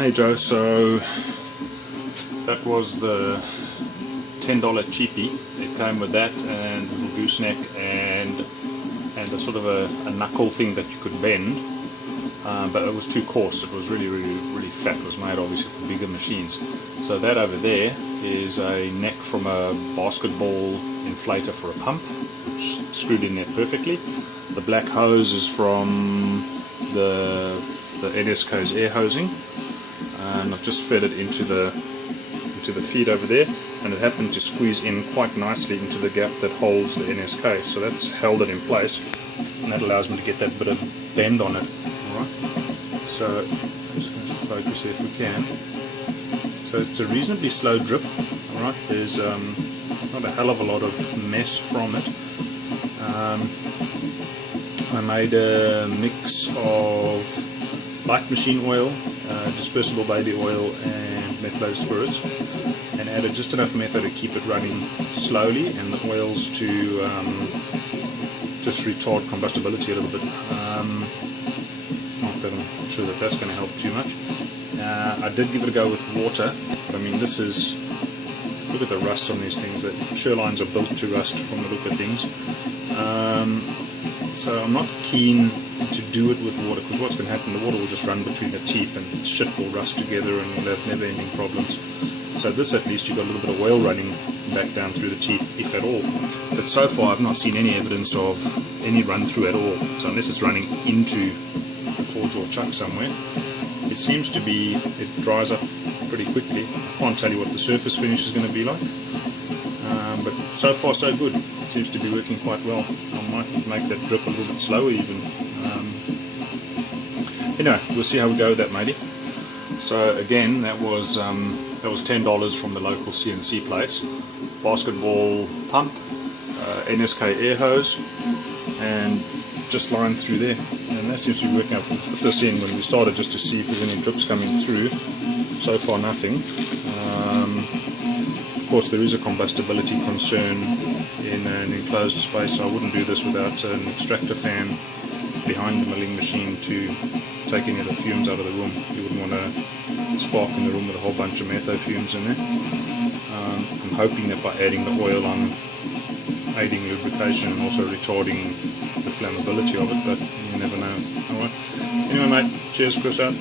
Hey Joe, so that was the $10 cheapie. It came with that and a little gooseneck and a sort of a knuckle thing that you could bend, but it was too coarse. It was really fat. It was made obviously for bigger machines. So that over there is a neck from a basketball inflator for a pump, which screwed in there perfectly. The black hose is from the NSK's air hosing, and I've just fed it into the feed over there, and it happened to squeeze in quite nicely into the gap that holds the NSK, so that's held it in place, and that allows me to get that bit of bend on it. Alright, so I'm just going to focus there if we can. So it's a reasonably slow drip. Alright, there's not a hell of a lot of mess from it. I made a mix of light machine oil, dispersible baby oil and methylated spirits, and added just enough methyl to keep it running slowly, and the oils to just retard combustibility a little bit. Not that I'm sure that that's going to help too much. I did give it a go with water, but I mean, this is, look at the rust on these things. The shirlines are built to rust from the look of things. So I'm not keen to do it with water, because what's going to happen, the water will just run between the teeth and shit will rust together and you'll have never-ending problems. So this, at least, you've got a little bit of oil running back down through the teeth, if at all. But so far I've not seen any evidence of any run through at all. So unless it's running into the forge or chuck somewhere, it seems to be, it dries up pretty quickly. I can't tell you what the surface finish is going to be like, but so far so good. It seems to be working quite well. I might make that drip a little bit slower even. Anyway, we'll see how we go with that, matey. So again, that was $10 from the local CNC place. Basketball pump, NSK air hose, and just lined through there. And that seems to be working out. Put this in when we started just to see if there's any drips coming through. So far nothing. Of course there is a combustibility concern in an enclosed space, so I wouldn't do this without an extractor fan behind the milling machine to take any of the fumes out of the room. You wouldn't want to spark in the room with a whole bunch of metho fumes in there. I'm hoping that by adding the oil on, aiding lubrication and also retarding the flammability of it, but you never know. Alright. Anyway mate, cheers, Chris out.